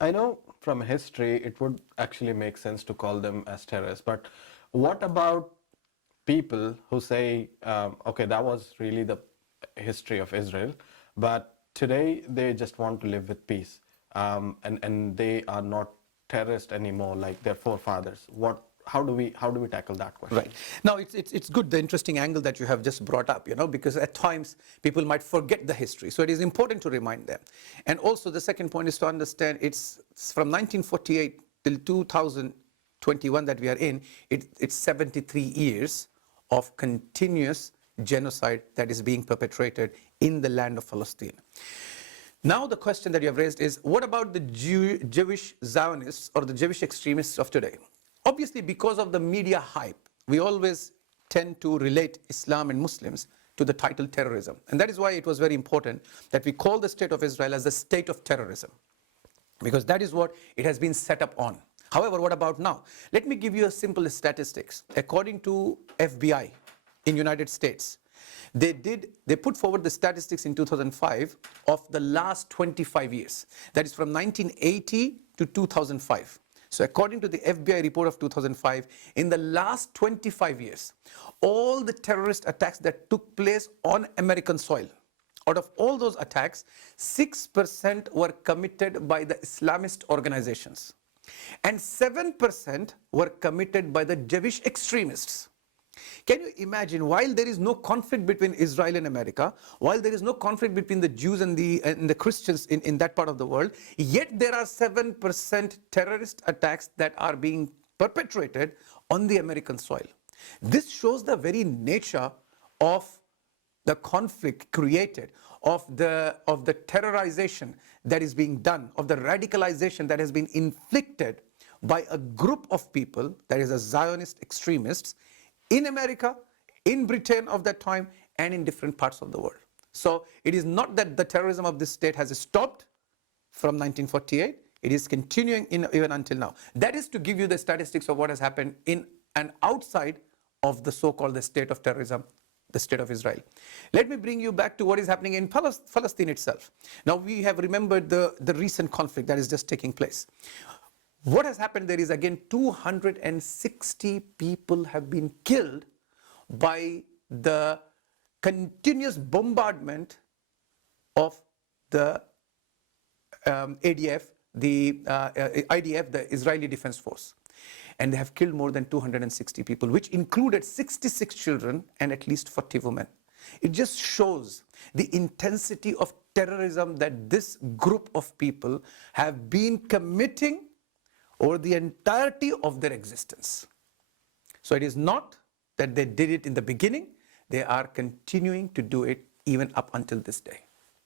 I know from history it would actually make sense to call them as terrorists, but what about people who say, okay, that was really the history of Israel, but today they just want to live with peace, and they are not terrorists anymore like their forefathers. How do we tackle that question? Right. Now, it's good, the interesting angle that you have just brought up, because at times people might forget the history. So it is important to remind them. And also the second point is to understand it's from 1948 till 2021 that we are in, it's 73 years of continuous genocide that is being perpetrated in the land of Palestine. Now the question that you have raised is, what about the Jewish Zionists or the Jewish extremists of today? Obviously, because of the media hype, we always tend to relate Islam and Muslims to the title terrorism. And that is why it was very important that we call the state of Israel as the state of terrorism, because that is what it has been set up on. However, what about now? Let me give you a simple statistics. According to FBI in United States, they put forward the statistics in 2005 of the last 25 years. That is from 1980 to 2005. So according to the FBI report of 2005, in the last 25 years, all the terrorist attacks that took place on American soil, out of all those attacks, 6% were committed by the Islamist organizations, and 7% were committed by the Jewish extremists. Can you imagine, while there is no conflict between Israel and America, while there is no conflict between the Jews and the Christians in that part of the world, yet there are 7% terrorist attacks that are being perpetrated on the American soil. This shows the very nature of the conflict created, of the terrorization that is being done, of the radicalization that has been inflicted by a group of people, that is the Zionist extremists, in America, in Britain of that time, and in different parts of the world. So it is not that the terrorism of this state has stopped from 1948, it is continuing even until now. That is to give you the statistics of what has happened in and outside of the so-called the state of terrorism, the state of Israel. Let me bring you back to what is happening in Palestine itself. Now we have remembered the recent conflict that is just taking place. What has happened there is, again, 260 people have been killed by the continuous bombardment of the ADF, the IDF, the Israeli Defense Force. And they have killed more than 260 people, which included 66 children and at least 40 women. It just shows the intensity of terrorism that this group of people have been committing over the entirety of their existence. So it is not that they did it in the beginning, they are continuing to do it even up until this day.